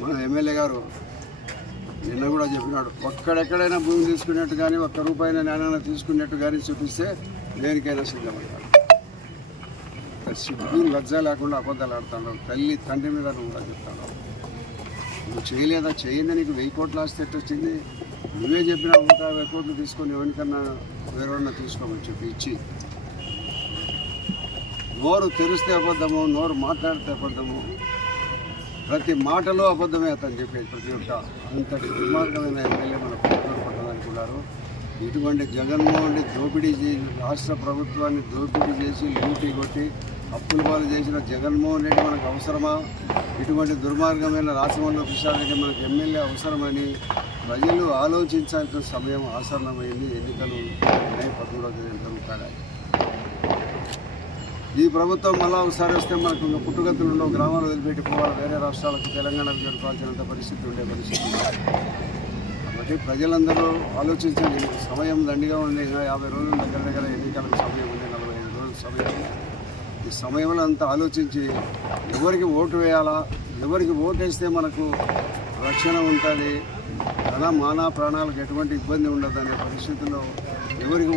మన ఎమ్మెల్యే గారు నిన్న కూడా చెప్పినాడు, ఒక్కడెక్కడైనా భూమి తీసుకున్నట్టు కానీ ఒక్క రూపాయిన నాణ్యాన్ని తీసుకున్నట్టు కానీ చూపిస్తే దేనికైనా సిద్ధమయ్యాడు. సిగ్గు లజ్జ లేకుండా అబద్ధాలు ఆడుతాడు. తల్లి తండ్రి మీద నువ్వు కూడా చెప్తాడు. నువ్వు చేయలేదా? చేయండి. నీకు 1000 కోట్లు ఆస్తి వచ్చింది. నువ్వే చెప్పినా 150 కోట్లు తీసుకొని ఎవరికన్నా వేరేవన్నా తీసుకోమని చెప్పి ఇచ్చి, నోరు తెరిస్తే అబద్ధము, నోరు మాట్లాడితే అబద్ధము, ప్రతి మాటలో అబద్ధమే అతను చెప్పేది. ప్రతి ఒక్క అంతటి దుర్మార్గమైన ఎమ్మెల్యే మన పట్టదనుకున్నారు. ఇటువంటి జగన్మోహన్ రెడ్డి దోపిడీ చేసి రాష్ట్ర ప్రభుత్వాన్ని దోపిడీ చేసి లూటీ కొట్టి అప్పుల పాలు చేసిన జగన్మోహన్ రెడ్డి మనకు అవసరమా? ఇటువంటి దుర్మార్గమైన రాజమౌళి ప్రసాద్ రెడ్డి మనకు ఎమ్మెల్యే అవసరమని ప్రజలు ఆలోచించాల్సిన సమయం ఆసన్నమైంది. ఎన్నికలు 17వ తేదీన జరుగుతాయి. ఈ ప్రభుత్వం మళ్ళీ ఒకసారి వస్తే మనకు పుట్టుగతులు ఉండవు. గ్రామాలు వదిలిపెట్టి పోవాలి, వేరే రాష్ట్రాలకు తెలంగాణకు జరుపుకోవాల్సినంత పరిస్థితి ఉండే పరిస్థితి. కాబట్టి ప్రజలందరూ ఆలోచించండి. సమయం దండిగా ఉంది. ఇంకా 50 రోజులు దగ్గర ఎన్నికలకు సమయం ఉంది. 45 రోజుల సమయం. ఈ సమయంలో అంతా ఆలోచించి ఎవరికి ఓటు వేయాలా, ఎవరికి ఓటు వేస్తే మనకు రక్షణ ఉంటుంది, మాన ప్రాణాలకు ఎటువంటి ఇబ్బంది ఉండదు అనే పరిస్థితుల్లో ఎవరికి